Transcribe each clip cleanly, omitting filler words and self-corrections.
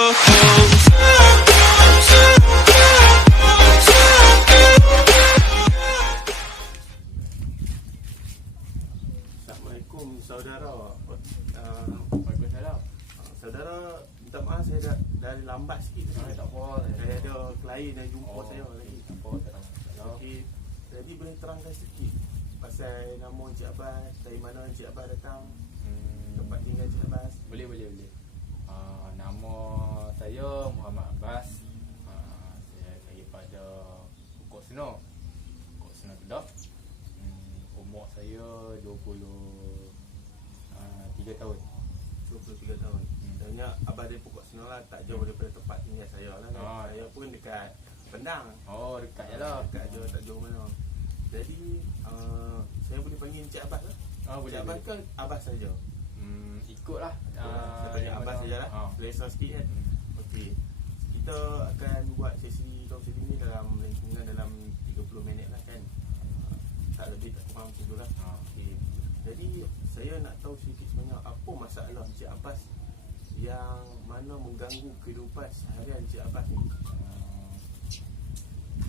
Assalamualaikum saudara. Waalaikumsalam. Saudara, minta maaf saya dah lambat sikit. Tak apa. Saya ada klien yang jumpa saya lagi. Tak apa, tak ada. Okey. Jadi boleh terangkan sikit pasal nama Encik Abbas, dari mana Encik Abbas datang, tempat tinggal Encik Abbas. Boleh. Nama saya Muhammad Abbas. Saya daripada Pokok Seno Kedah. Umur saya 23 tahun. 23 tahun. Sebenarnya Abbas dari Pokok Seno lah, tak jauh daripada tempat tinggal saya lah kan. Saya pun dekat Pendang. Oh, dekat je lah. Dekat je, tak jauh mana. Jadi saya boleh panggil Encik Abbas lah. Boleh. Encik Abbas ke Abbas saja? Ikutlah. Saya panggil Abbas saja lah. Selesa sikit kan. Okey. Kita akan buat sesi kaunseling ni dalam lingkungan dalam 30 minit lah kan. Tak lebih tak kurang macam tu lah. Okey. Jadi saya nak tahu sedikit sebenarnya apa masalah Encik Abbas yang mana mengganggu kehidupan seharian Encik Abbas ni.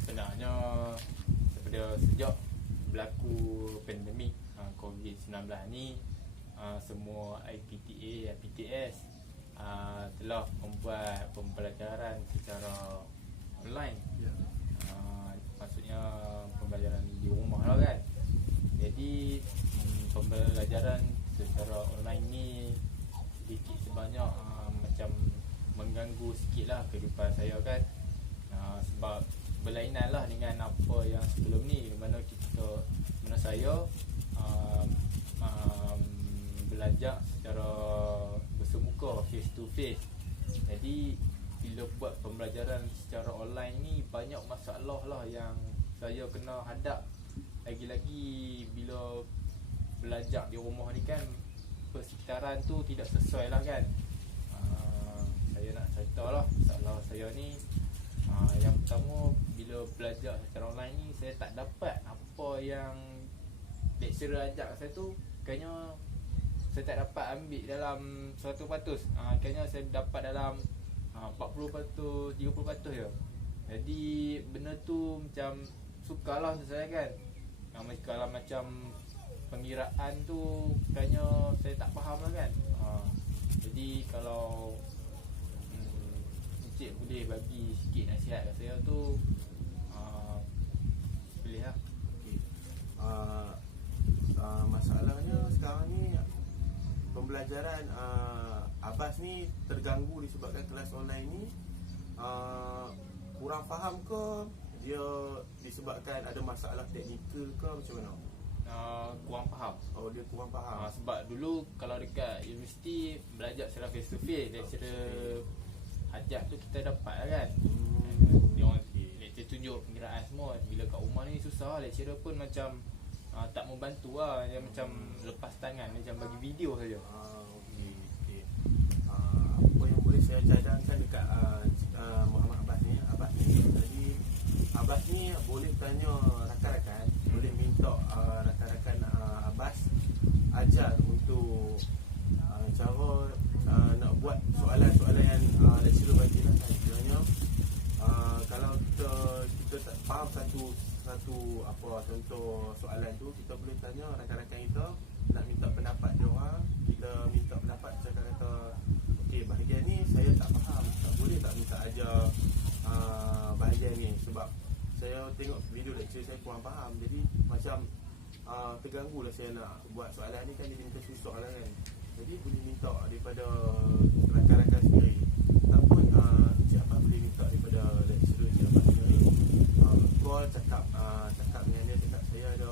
Sebenarnya daripada sejak berlaku pandemik COVID-19 ni, semua IPTA, IPTS telah membuat pembelajaran secara online. Maksudnya pembelajaran di rumah lah kan. Jadi pembelajaran secara online ni sedikit sebanyak macam mengganggu sikit lah kehidupan saya kan. Sebab berlainan lah dengan apa yang sebelum ni, mana saya belajar secara bersemuka, face to face. Jadi bila buat pembelajaran secara online ni, banyak masalah lah yang saya kena hadap. Lagi-lagi bila belajar di rumah ni kan, persekitaran tu tidak sesuai lah kan. Saya nak cerita lah masalah saya ni. Yang pertama, bila belajar secara online ni, saya tak dapat apa yang lecturer ajak saya tu. Kayaknya saya tak dapat ambil dalam 100%. Kayaknya saya dapat dalam 40%, 30% je. Jadi benda tu macam sukarlah untuk saya kan. Kalau macam pengiraan tu kayaknya saya tak faham lah kan. Jadi kalau Encik boleh bagi sikit nasihat kat saya tu, boleh lah. Okay. Masalahnya sekarang ni pembelajaran Abbas ni terganggu disebabkan kelas online ni kurang faham ke dia disebabkan ada masalah teknikal ke macam mana? Kurang faham. Oh, dia kurang faham. Sebab dulu kalau dekat universiti belajar secara face to face, lecturer ajar tu kita dapat lah kan. Dia orang lecturer tunjuk pengiraan semua. Bila kat rumah ni susah, lecturer pun macam tak membantu lah. Dia macam lepas tangan, macam bagi video saja. Okay. Apa yang boleh saya cadangkan dekat Muhammad Abbas ni? Jadi Abbas ni boleh tanya rakan-rakan, boleh minta rakan-rakan Abbas ajar untuk cara nak buat soalan-soalan yang lecturer bagi lah kan. Sebenarnya kalau kita tak faham satu contoh soalan tu, kita boleh tanya rakan-rakan kita, nak minta pendapat dia orang. Kita minta pendapat, cakap kata okey, bahagian ni saya tak faham, tak boleh tak minta ajar bahagian ni, sebab saya tengok video lecture saya kurang faham. Jadi macam terganggu lah saya nak buat soalan ni kan, jadi macam susah lah kan. Jadi boleh minta daripada rakan-rakan sendiri, ataupun siapa boleh minta daripada lecturer siapa sendiri. Call cakap dengan dia, cakap saya ada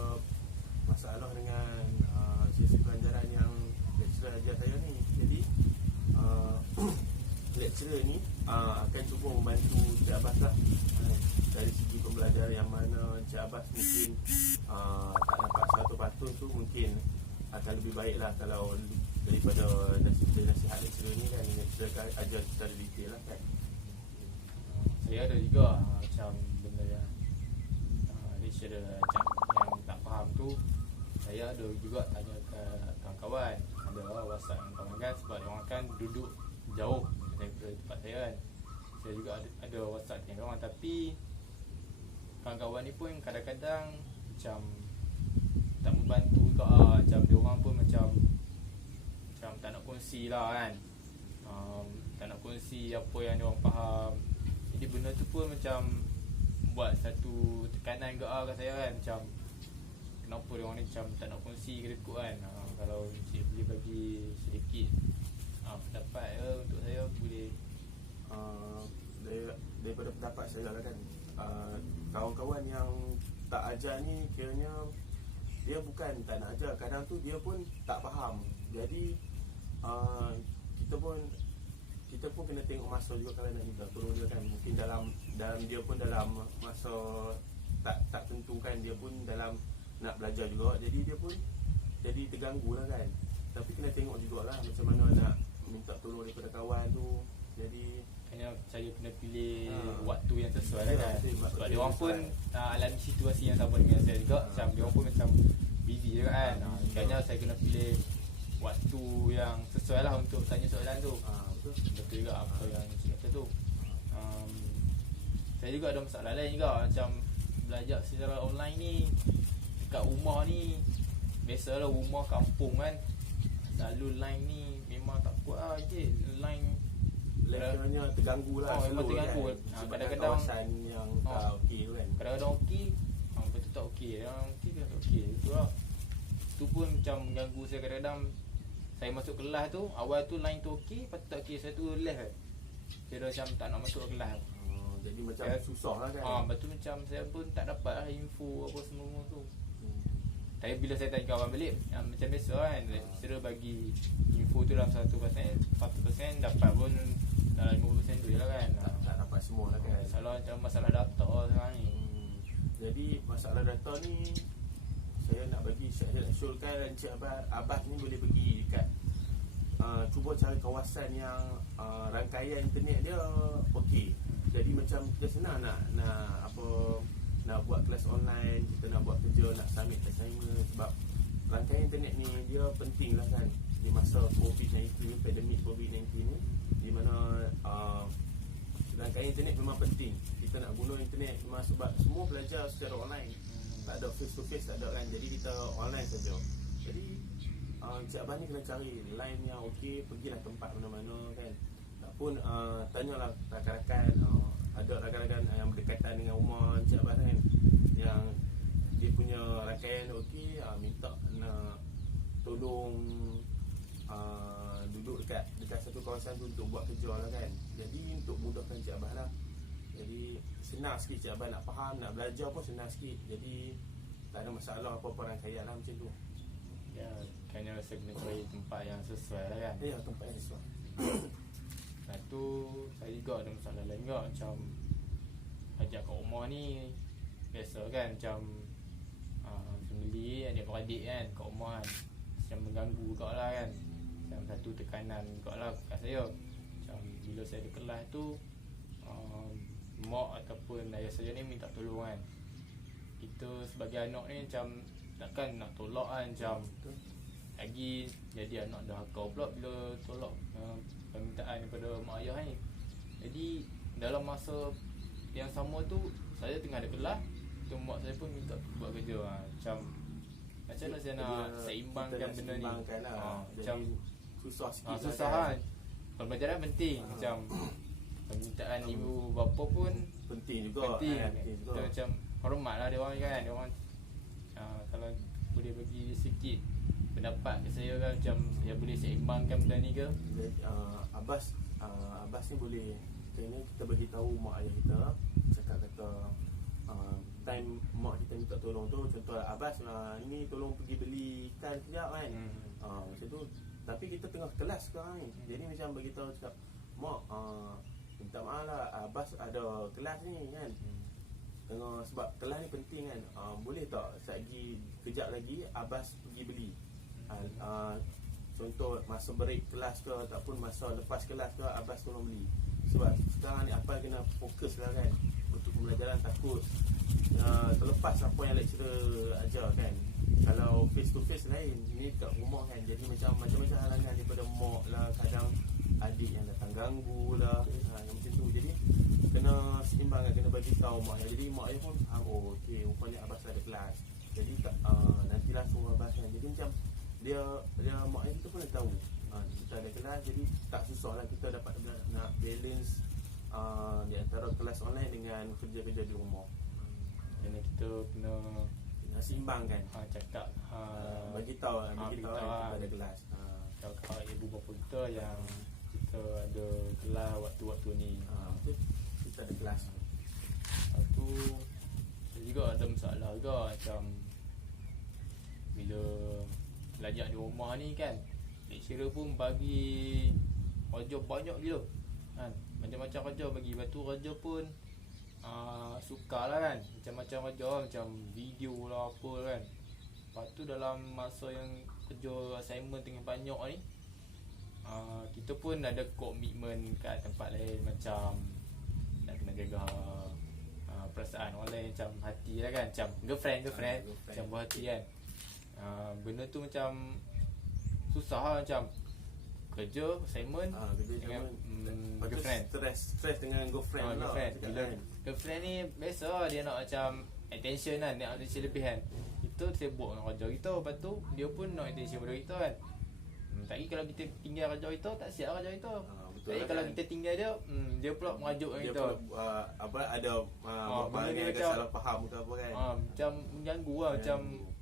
masalah dengan sesi pelajaran yang lecturer ajar saya ni. Jadi lecturer ni akan cuba membantu Encik Abbas lah dari segi pembelajaran yang mana Encik Abbas mungkin tak dapat 100% tu, mungkin akan lebih baik lah kalau daripada nasihat lecturer ni kan. Lecturer ajar secara detail lah kan. Saya ada juga macam benda yang lecturer yang tak faham tu, saya ada juga tanya ke kawan-kawan. Ada WhatsApp kawan kan, sebab orang kan duduk jauh daripada tempat saya kan. Saya juga ada WhatsApp dengan orang, tapi kawan-kawan ni pun kadang-kadang macam tak membantu juga macam dia orang pun macam tak nak kongsi lah kan. Tak nak kongsi apa yang dia orang faham. Jadi benda tu pun macam buat satu tekanan juga kat saya kan, macam kenapa dia orang ni macam tak nak kongsi kedekut kan. Kalau Encik boleh bagi sedikit pendapat untuk saya boleh. Daripada pendapat saya lah kan, kawan-kawan yang tak ajar ni kiranya dia bukan tak nak ajar, kadang tu dia pun tak faham. Jadi kita pun kena tengok masa juga kalau nak minta tolong dia kan. Mungkin dalam dia pun dalam masa tak tentu kan, dia pun dalam nak belajar juga, jadi dia pun jadi terganggu lah kan. Tapi kena tengok jugalah macam mana nak minta tolong daripada kawan tu. Jadi saya kena pilih waktu yang sesuai lah kan. Sebab dia orang pun alami situasi yang sama dengan saya juga. Macam dia orang pun macam busy juga kan. Maknanya saya kena pilih waktu yang sesuai lah untuk tanya soalan tu. Betul juga apa yang Encik kata tu. Saya juga ada masalah lain juga, macam belajar secara online ni dekat rumah ni. Biasalah rumah kampung kan, selalu line ni memang tak kuat lah Encik. Line Lecturnya terganggu lah. Memang terganggu kan. Kadang-kadang kawasan yang tak okey tu kan. Kadang-kadang okey, betul tak okey. Kadang okey ke tak okey. Itu lah. Itu pun macam mengganggu saya kadang-kadang. Saya masuk kelas tu, awal tu line tu okey, lepas tu tak okey. Saya tu left kan. Kira macam tak nak masuk kelas. Jadi macam susah lah kan. Lepas tu macam saya pun tak dapat lah info apa semua tu. Tapi bila saya tanya kawan balik, macam biasa kan, lecturer bagi info tu dalam 1%, 1% dapat pun dalam 50% tu je lah kan. Tak dapat semua lah kan. Masalah data sekarang ni. Jadi masalah data ni saya nak bagi Syed Syulkan dan Encik Abbas ni boleh pergi dekat cuba cari kawasan yang rangkaian internet dia okey. Jadi macam kita senang nak buat kelas online, kita nak buat kerja, nak submit assignment. Sebab rangkaian internet ni dia penting lah kan di masa COVID-19, pandemik COVID-19 ni, di mana rangkaian internet memang penting. Kita nak guna internet memang sebab semua belajar secara online, tak ada face to face, tak ada kan. Jadi kita online saja. Jadi Encik Abah ni kena cari line yang okey, pergilah tempat mana-mana kan. Tak pun tanyalah rakan-rakan, ada rakan-rakan yang berdekatan dengan rumah Encik Abah kan, yang dia punya rangkaian okey, minta nak tolong duduk dekat satu kawasan tu untuk buat kerja lah kan. Jadi untuk mudahkan Encik Abah lah. Jadi senang sikit Encik Abah nak faham, nak belajar pun senang sikit. Jadi tak ada masalah apa-apa rangkaian lah macam tu. Ya, kena saya kena cari tempat yang sesuai lah kan. Ya, tempat yang sesuai. Lepas tu saya juga ada masalah lain juga, macam ajak kat rumah ni biasa kan, macam family adik-beradik kan kat rumah kan, macam mengganggu juga lah kan. Macam satu tekanan juga lah kat saya. Macam bila saya ada kelas tu, mak ataupun ayah saya ni minta tolong kan. Kita sebagai anak ni macam takkan nak tolak kan, macam lagi jadi anak dah hakau pula bila tolak permintaan daripada mak ayah ni. Jadi dalam masa yang sama tu saya tengah ada kelas, tu mak saya pun minta buat kerja macam mana saya nak seimbangkan benda ni lah. macam susah sikit susah kan. Pembelajaran penting, macam permintaan ibu bapa pun penting juga. penting juga. Kita macam hormat lah dia orang kan. Dia orang kalau boleh bagi sikit pendapat ke saya kan, macam saya boleh seimbangkan benda ni ke. Abbas ni boleh kita bagi tahu mak ayah kita, cakap kata time mak kita minta tolong tu, contoh Abbas ini tolong pergi beli ikan sekejap kan. Macam tu. Tapi kita tengah kelas sekarang ni. Jadi macam bagi tahu cakap, mak minta maaf lah, Abbas ada kelas ni kan. Tengah sebab kelas ni penting kan. Boleh tak kejap lagi Abbas pergi beli. Contoh masa break kelas ke ataupun masa lepas kelas ke, Abbas tolong beli. Sebab sekarang ni apa kena fokus lah kan untuk pembelajaran, takut terlepas apa yang lecturer ajar kan. Kalau face to face lain, ni dekat rumah kan. Jadi macam-macam halangan daripada mak lah, kadang adik yang datang ganggu lah, yang macam tu. Jadi kena seimbang kan, kena bagi tahu mak ayah. Jadi mak ayah pun faham, oh okey, rupanya abang ada kelas. Jadi nantilah suruh abang kan. Jadi macam dia mak ayah kita pun dah tahu kita ada kelas. Jadi tak susah lah kita dapat nak balance di antara kelas online dengan kerja-kerja di rumah. Kena kita kena Seimbang kan, cakap bagi tahu kita ada kelas. Kakak ibu bapa kita yang kita ada kelas waktu-waktu ni. Kita ada kelas. Lepas tu saya juga ada masalah juga, macam bila belajar di rumah ni kan, lecturer pun bagi kerja banyak gila kan, macam-macam kerja bagi. Lepas tu kerja pun sukarlah kan, macam-macam kerja, macam video lah apa kan. Lepas tu dalam masa yang kerja assignment tengah banyak ni, kita pun ada komitmen kat tempat lain, macam nak kena jaga perasaan orang lain, macam hati lah kan, macam girlfriend macam buah hati kan. Benda tu macam susah lah, macam kerja assignment dengan girlfriend, stres dengan girlfriend lah. Bila girlfriend ni biasa lah, dia nak macam attention kan, nak attention lebih kan. Kita sibuk dengan kerja kita, lepas tu dia pun nak attention pada kita kan. Tapi kalau kita tinggal kerja kita, tak siap kerja kita. Tapi kalau kita tinggal dia, dia pula merajuk dengan kita. Ada benda ada salah faham ke apa kan. Macam mengganggu lah, macam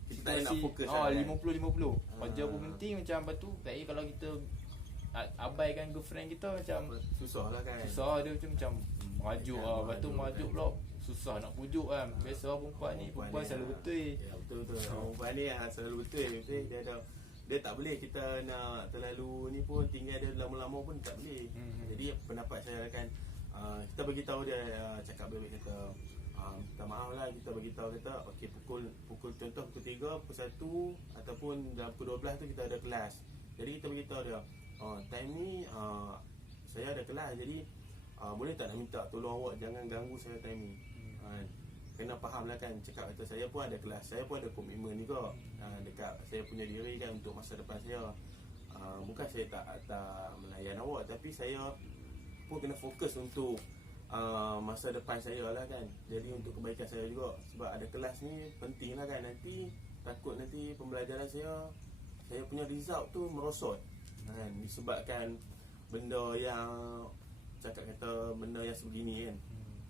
kita tak nak fokus 50-50. Kerja pun penting macam, lepas tu tapi kalau kita abaikan girlfriend kita, macam susah lah kan. Susah dia macam merajuk lah. Lepas tu merajuk pula susah nak pujuk kan. Biasa perempuan ni, perempuan selalu betul. Ya betul. Perempuan ni selalu betul. Dia tak boleh kita nak terlalu ni pun, tinggal dia lama-lama pun tak boleh. Jadi pendapat saya kan, kita bagi tahu dia, cakap baik-baik, kata minta maaf lah, kita bagi tahu kata okey, pukul contoh pukul 3, pukul 1 ataupun dalam pukul 12 tu kita ada kelas. Jadi kita bagi tahu dia, time ni saya ada kelas, jadi boleh tak nak minta tolong awak jangan ganggu saya time ni. Kena faham lah kan, cakap kata saya pun ada kelas, saya pun ada komitmen juga dekat saya punya diri kan, untuk masa depan saya. Bukan saya tak melayan awak, tapi saya pun kena fokus untuk masa depan saya lah kan. Jadi untuk kebaikan saya juga, sebab ada kelas ni penting lah kan. Nanti takut nanti pembelajaran saya punya result tu merosot kan, disebabkan benda yang cakap kata benda yang sebegini kan.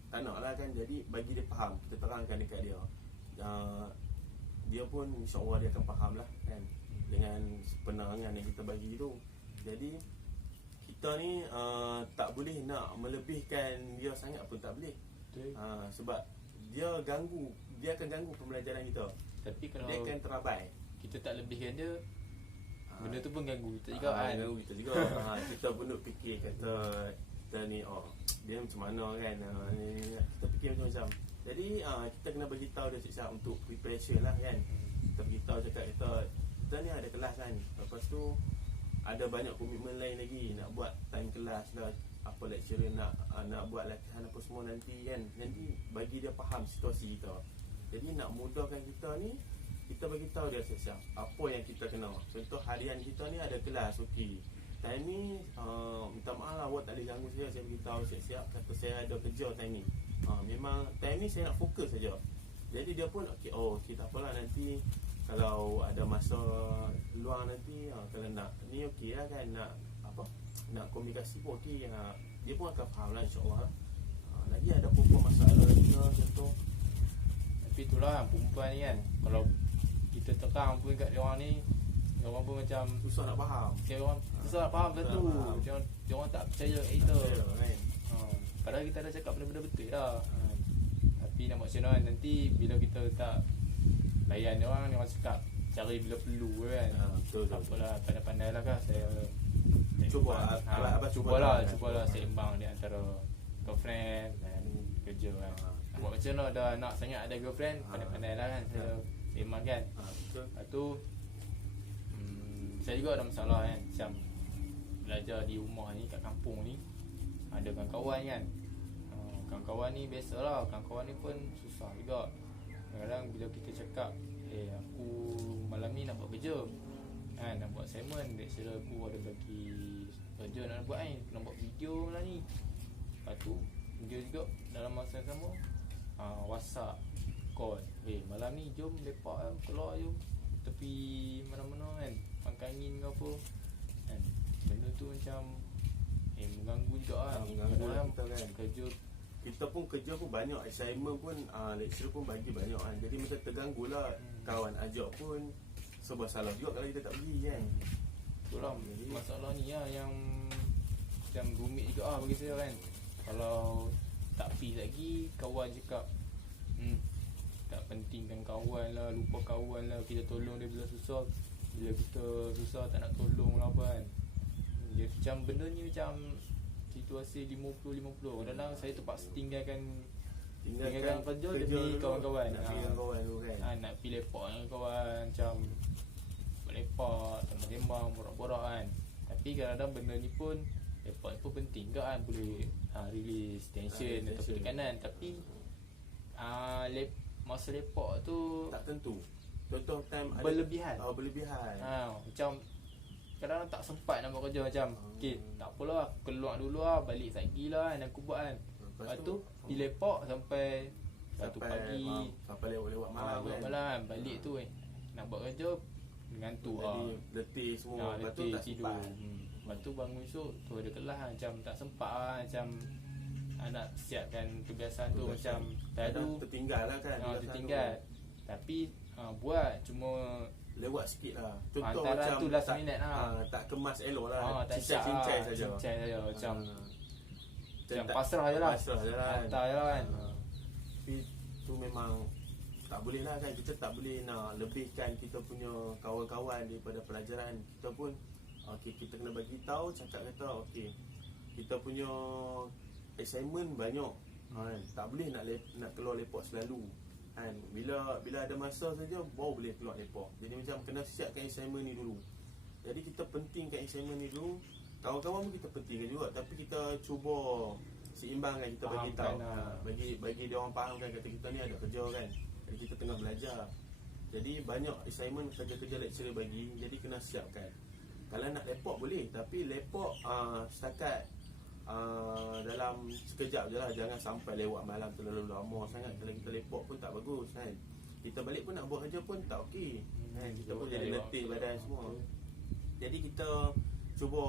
Tak nak lah kan. Jadi bagi dia faham, kita terangkan dekat dia, dia pun insyaAllah dia akan faham lah kan, dengan penerangan yang kita bagi tu. Jadi kita ni tak boleh nak melebihkan dia sangat pun tak boleh. Sebab dia akan ganggu pembelajaran kita. Tapi kalau dia akan terabai, kita tak lebihkan dia, benda tu pun ganggu kita juga kan. Ganggu kita juga. Kita pun duk fikir kata kita ni dia macam mana kan, kita fikir macam-macam. Jadi kita kena bagi tahu dia siap untuk preparation lah kan. Kita bagi tahu, cakap kita ni ada kelas kan, lepas tu ada banyak komitmen lain lagi, nak buat time kelas lah, apa lecturer nak buat latihan apa semua nanti kan. Nanti bagi dia faham situasi kita. Jadi nak mudahkan kita ni, kita bagi tahu dia siap-siap apa yang kita kena. Contoh harian kita ni ada kelas, okey, time ni minta maaf lah awak tak boleh ganggu saya beritahu siap-siap kata saya ada kerja time ni. Memang time ni saya nak fokus saja. Jadi dia pun okey tak apalah, nanti kalau ada masa luang nanti kalau nak ni okey lah kan, nak komunikasi pun okey. Dia pun akan faham lah insyaAllah. Lagi ada apa-apa masalah juga contoh. Tapi itulah perempuan ni kan, kalau kita terang pun kat dia orang ni, dia orang pun macam susah nak faham. Dia orang susah nak faham satu. Dia orang tak percaya kat kita kan. Padahal kita dah cakap benda-benda betul dah. Tapi nak buat macam mana nanti bila kita tak layan dia orang cakap cari bila perlu kan. Betul. Tak apalah, pandai-pandai lah kan saya cubalah seimbang di antara girlfriend dan kerja kan. Buat macam mana dah nak sangat ada girlfriend, pandai-pandai lah kan saya seimbang kan. Lepas tu saya juga ada masalah kan, macam belajar di rumah ni kat kampung ni, ada kawan-kawan kan. Kawan-kawan ni biasalah, kawan-kawan ni pun susah juga. Kadang-kadang bila kita cakap aku malam ni nak buat kerja kan, nak buat assignment, lecturer aku ada bagi kerja nak buat kan, kena buat video lah ni. Lepas tu dia juga dalam masa yang sama WhatsApp, call, malam ni jom lepak kan, keluar jom tepi mana-mana kan, pangkai angin ke apa kan. Benda tu macam mengganggu juga kan. Mengganggu lah kita kan. Kita pun kerja pun banyak, assignment pun lecturer pun bagi banyak kan. Jadi macam terganggu lah. Kawan ajak pun serba salah juga kalau kita tak pergi kan. Itulah masalah ni lah yang macam rumit juga bagi saya kan. Kalau tak pergi lagi, kawan cakap tak pentingkan kawan lah, lupa kawan lah, kita tolong dia bila susah, bila kita susah tak nak tolong lah apa kan. Dia macam benda ni macam situasi 50-50. Kadang-kadang saya terpaksa tinggalkan kerja demi kawan-kawan. Nak pergi dengan kawan tu kan. Nak pergi lepak dengan kawan, macam lepak, sembang-sembang, borak-borak kan. Tapi kadang-kadang benda ni pun, lepak ni pun penting ke kan, boleh release tension atau tekanan. Tapi masa lepak tu tak tentu. Contoh time berlebihan. Berlebihan. Macam kadang-kadang tak sempat nak buat kerja macam tak apalah, keluar dulu lah, balik lagi lah kan aku buat kan. Lepas tu pergi lepak sampai pagi, sampai lewat malam kan. Malam balik tu nak buat kerja ngantuk jadi letih semua. Lepas tu tak tidur. sempat. Lepas tu bangun esok tu ada kelas macam tak sempat lah, macam nak siapkan tugasan tu macam tadi tertinggal lah kan. Tertinggal. Tapi buat cuma lewat sikit lah. Contoh antara macam tu last minute lah. Tak kemas elok lah. Tak cincai saja. Cincai saja macam tak, pasrah je lah. Hantar je lah kan. Tapi tu memang tak boleh lah kan. Kita tak boleh nak lebihkan kita punya kawan-kawan daripada pelajaran. Kita pun kita kena bagi tahu, cakap kata kita punya assignment banyak kan. Tak boleh nak keluar lepak selalu kan. Bila ada masa saja baru boleh keluar lepak. Jadi macam kena siapkan assignment ni dulu. Jadi kita pentingkan assignment ni dulu. Kawan-kawan pun kita pentingkan juga, tapi kita cuba seimbangkan. Kita bagi tahu, bagi dia orang fahamkan kata kita ni ada kerja kan. Jadi kita tengah belajar. Jadi banyak assignment kerja-kerja lecturer bagi, jadi kena siapkan. Kalau nak lepak boleh, tapi lepak setakat dalam sekejap je lah. Jangan sampai lewat malam terlalu lama sangat. Kalau kita lepak pun tak bagus kan. Kita balik pun nak buat kerja pun tak okey kan. Kita pun jadi letih badan semua. Jadi kita cuba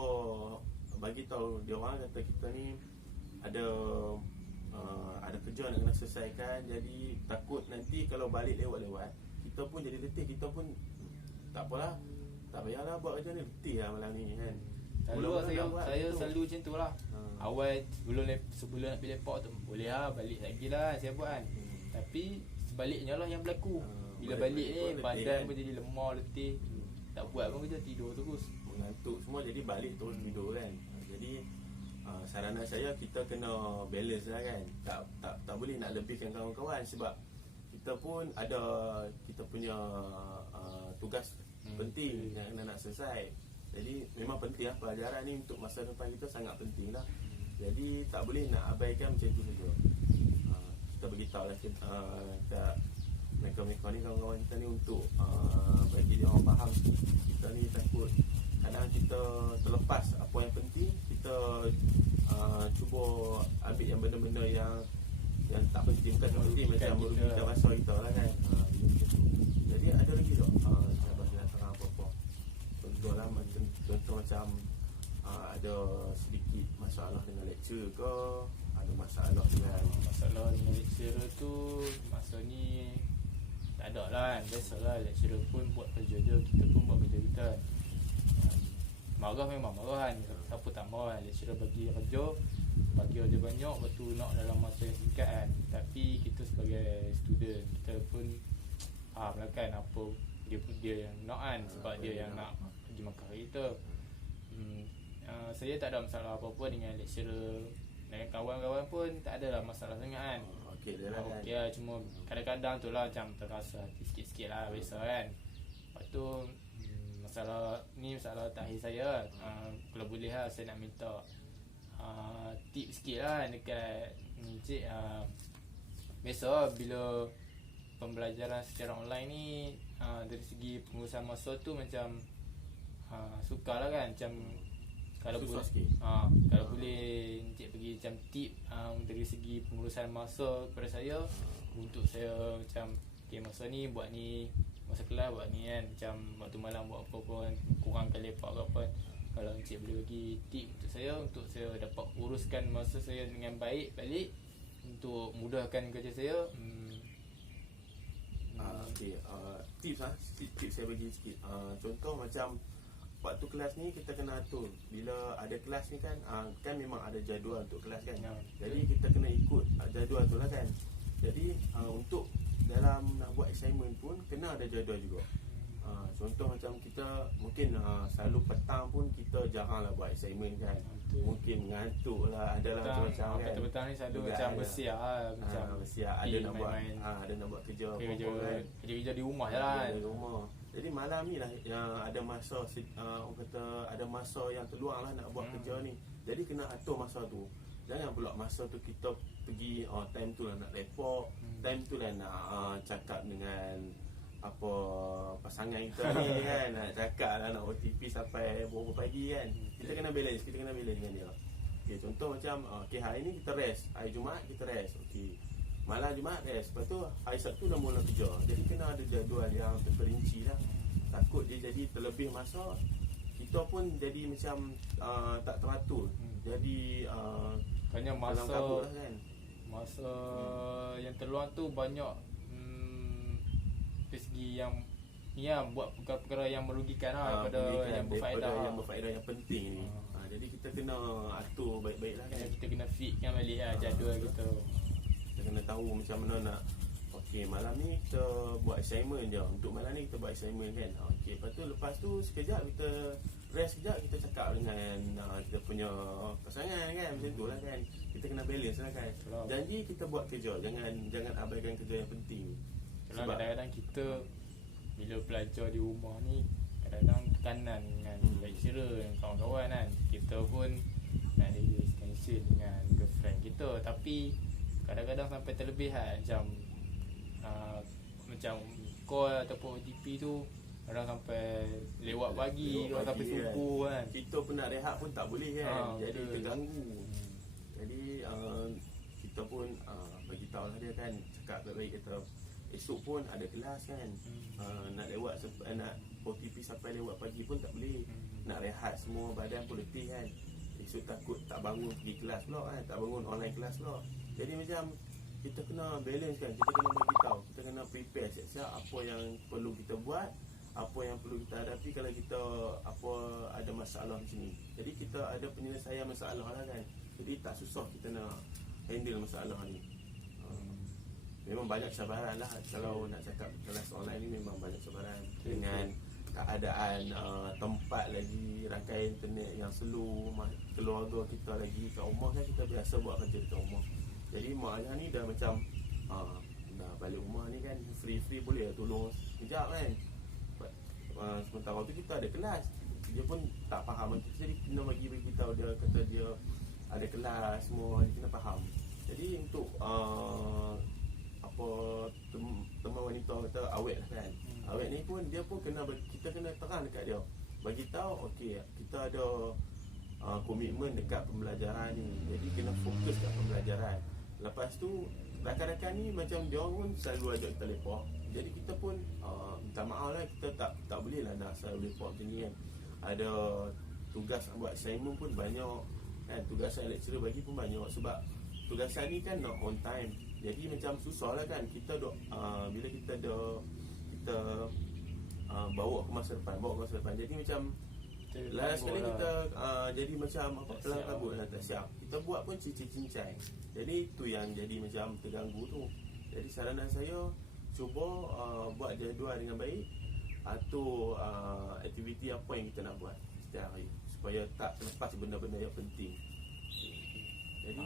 bagi tahu dia orang kata kita ni ada kerja nak kena selesaikan. Jadi takut nanti kalau balik lewat-lewat kita pun jadi letih. Kita pun tak apalah, tak payahlah buat kerja ni, letih lah malam ni kan. Saya selalu macam tu lah. Awal sebelum nak pergi lepak tu boleh lah, balik lagi lah saya buat kan. Tapi sebaliknya lah yang berlaku. Bila balik ni badan pun jadi lemah, letih, tak buat pun kerja, tidur terus, mengantuk semua. Jadi balik terus tidur kan. Jadi saranan saya kita kena balance lah kan. Tak boleh nak lebihkan kawan-kawan. Sebab kita pun ada kita punya tugas penting yang nak selesai. Jadi memang penting lah pelajaran ni untuk masa depan kita, sangat penting lah. Jadi tak boleh nak abaikan macam tu saja. Kita beritahu lah mereka ni, kawan-kawan kita ni, untuk bagi dia orang faham kita ni takut kadang kita terlepas apa yang penting. Kita cuba ambil yang benda-benda yang tak penting, bukan penting, macam merugikan masa kita lah kan. Jadi ada lagi tak sahabat nak terang apa-apa? Contoh macam ada sedikit masalah dengan lecturer ke, ada masalah dengan lecturer tu. Masa ni tak ada lah kan. Biasalah lecturer pun buat kerja je, kita pun buat kerja kita kan. Marah memang marah kan. Siapa tak marah kan. Lecturer bagi kerja banyak, lepas tu nak dalam masa yang singkat kan. Tapi kita sebagai student, kita pun faham lah kan apa dia yang nak kan. Sebab dia yang nak pergi makan kita. Saya tak ada masalah apa-apa dengan lecturer. Dengan kawan-kawan pun tak adalah masalah sangat kan. Okey lah, cuma kadang-kadang tu lah macam terasa hati sikit-sikit lah, biasa kan. Lepas tu masalah takhir saya. Kalau boleh lah saya nak minta tips sikit lah dekat Encik. Biasa bila pembelajaran secara online ni, dari segi pengurusan masa tu macam sukar lah kan. Macam kalau susah boleh sikit. kalau boleh Encik bagi macam tip dari segi pengurusan masa kepada saya untuk saya macam masa ni buat ni, masa kelas buat ni kan, macam waktu malam buat apa pun, kurangkan lepak ke apa. Kalau Encik boleh bagi tip untuk saya dapat uruskan masa saya dengan baik balik untuk mudahkan kerja saya. Tips saya bagi sikit. Contoh macam waktu kelas ni kita kena atur. Bila ada kelas ni kan memang ada jadual untuk kelas kan. Jadi kita kena ikut jadual tu lah kan. Jadi untuk dalam nak buat assignment pun kena ada jadual juga. Contoh macam kita mungkin selalu petang pun kita jarang lah buat assignment kan. Mungkin ngantuk lah, adalah macam-macam kan. Petang ni selalu macam bersiap macam bersiap, ada nak buat ada nak buat kerja kerja di rumah je lah. Di rumah. Jadi malam ni lah yang ada masa orang kata ada masa yang terluang lah nak buat kerja ni. Jadi kena atur masa tu. Jangan pula masa tu kita pergi time tu lah nak report, time tu lah nak cakap dengan apa pasangan kita ni kan, nak cakap lah, nak OTP sampai berapa pagi kan. Kita kena balance dengan dia. Okay, contoh macam hari ni kita rest, hari Jumaat kita rest, okay, malam Jumaat rest, lepas tu hari Sabtu dah mula kerja. Jadi kena ada jadual yang terperinci lah. Takut dia jadi terlebih masa, kita pun jadi macam tak teratur. Jadi banyak dalam kabut lah kan. Masa yang terluang tu banyak dari segi yang ni lah, buat perkara-perkara yang merugikan lah daripada yang berfaedah, yang penting ni. Jadi kita kena atur baik-baik lah kan. Kita kena fitkan balik lah jadual kita. Kita kena tahu macam mana nak. Okey, malam ni kita buat assignment je. Untuk malam ni kita buat assignment kan. Okey, lepas tu sekejap kita rest sekejap, kita cakap dengan kita punya pasangan kan. Macam tu lah kan. Kita kena balance lah kan. Janji kita buat kerja, jangan abaikan kerja yang penting. Sebab kadang-kadang kita bila belajar di rumah ni, kadang-kadang tekanan dengan lecturer, dengan kawan-kawan kan. Kita pun nak ada extension dengan girlfriend kita, tapi kadang-kadang sampai terlebihan macam call ataupun OTP tu kadang sampai lewat pagi, sampai subuh kan. Kita pun nak rehat pun tak boleh kan. Jadi terganggu. Jadi kita pun bagi tahu lah dia kan, cakap baik-baik kita esok pun ada kelas kan. Nak lewat nak OTP sampai lewat pagi pun tak boleh. Nak rehat semua badan pun letih kan. Esok takut tak bangun pergi kelas pula kan, tak bangun online kelas pula. Jadi macam kita kena balance kan. Kita kena bagi tahu, kita kena prepare siap-siap apa yang perlu kita buat, apa yang perlu kita hadapi kalau kita ada masalah macam ni. Jadi kita ada penyelesaian masalah lah kan. Jadi tak susah kita nak handle masalah ni. Memang banyak cabaran lah. Kalau nak cakap kelas online ni memang banyak cabaran. Dengan keadaan tempat lagi, rangkaian internet yang slow, keluarga kita lagi kat rumah kan, kita biasa buat kerja kat rumah. Jadi mak ayah ni dah macam dah balik rumah ni kan, free boleh tolong sekejap kan. Sementara tu kita ada kelas, dia pun tak faham. Jadi kena bagi tahu dia, kata dia ada kelas semua, dia kena faham. Jadi untuk teman wanita kata awet lah kan. Awet ni pun dia pun kita kena terang dekat dia, bagi tahu okey kita ada komitmen dekat pembelajaran ni, jadi kena fokus kat pembelajaran. Lepas tu rakan-rakan ni macam dia orang pun selalu ajak kita lepak. Jadi kita pun minta maaf lah, kita tak boleh lah nak selalu lepak macam ni kan. Ada tugas buat assignment pun banyak kan, tugasan lecturer bagi pun banyak. Sebab tugasan ni kan not on time, jadi macam susah lah kan. Kita bila kita bawa ke masa depan, jadi macam last kali kita jadi macam pelang kabut lah, tak siap. Kita buat pun cincin-cincin. Jadi tu yang jadi macam terganggu tu. Jadi saranan saya, cuba buat jadual dengan baik, atau aktiviti apa yang kita nak buat setiap hari, supaya tak terlepas benda-benda yang penting. Jadi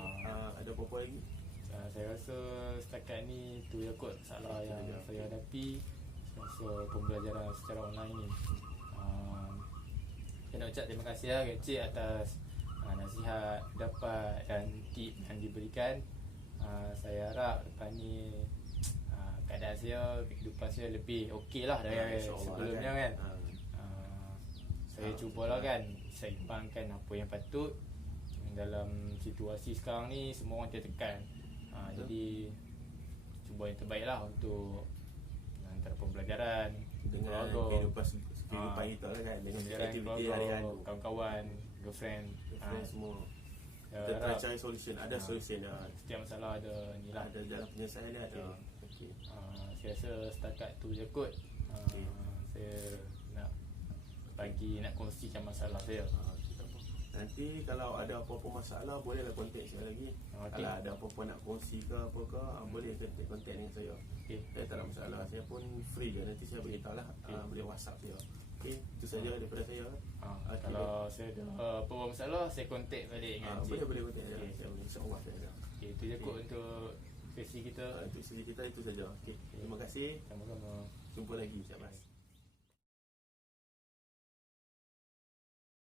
ada apa-apa lagi? Saya rasa setakat ni tu je kot masalah yang saya hadapi semasa pembelajaran secara online ni. Saya nak ucap terima kasih lah kepada Encik atas nasihat, pendapat dan tip yang diberikan. Saya harap lepas ni keadaan saya, kehidupan saya lebih okey lah dari sebelumnya kan. Saya cubalah kan seimbangkan apa yang patut dalam situasi sekarang ni, semua orang tertekan. Jadi cuba yang terbaik lah untuk antara pembelajaran dengan keluarga, kehidupan kita lah kan, dengan pembelajaran aktiviti keluarga, harian, kawan-kawan, girlfriend, semua. saya Kita try harap cari solution, ada solution dah. setiap masalah ada ni lah. Ada jalan penyelesaian dia ada. Okey. Saya rasa setakat tu je kot. Okey. Saya nak kongsikan masalah saya. Tak apa. Nanti kalau ada apa-apa masalah bolehlah contact saya lagi. Okey. Kalau ada apa-apa nak kongsi ke apa ke, boleh contact dengan saya. Okey. Saya tak ada masalah. Saya pun free je. Nanti saya beritahu lah. Boleh WhatsApp saya. Okey, itu saja daripada saya. Kalau saya ada apa masalah, saya contact balik dengan Encik. Boleh contact saya. Okey. Saya insya-Allah saya. Okey, itu je kot untuk sesi kita. Itu sesi kita itu saja. Okey. Terima kasih. Sama-sama. Jumpa lagi. Syabas.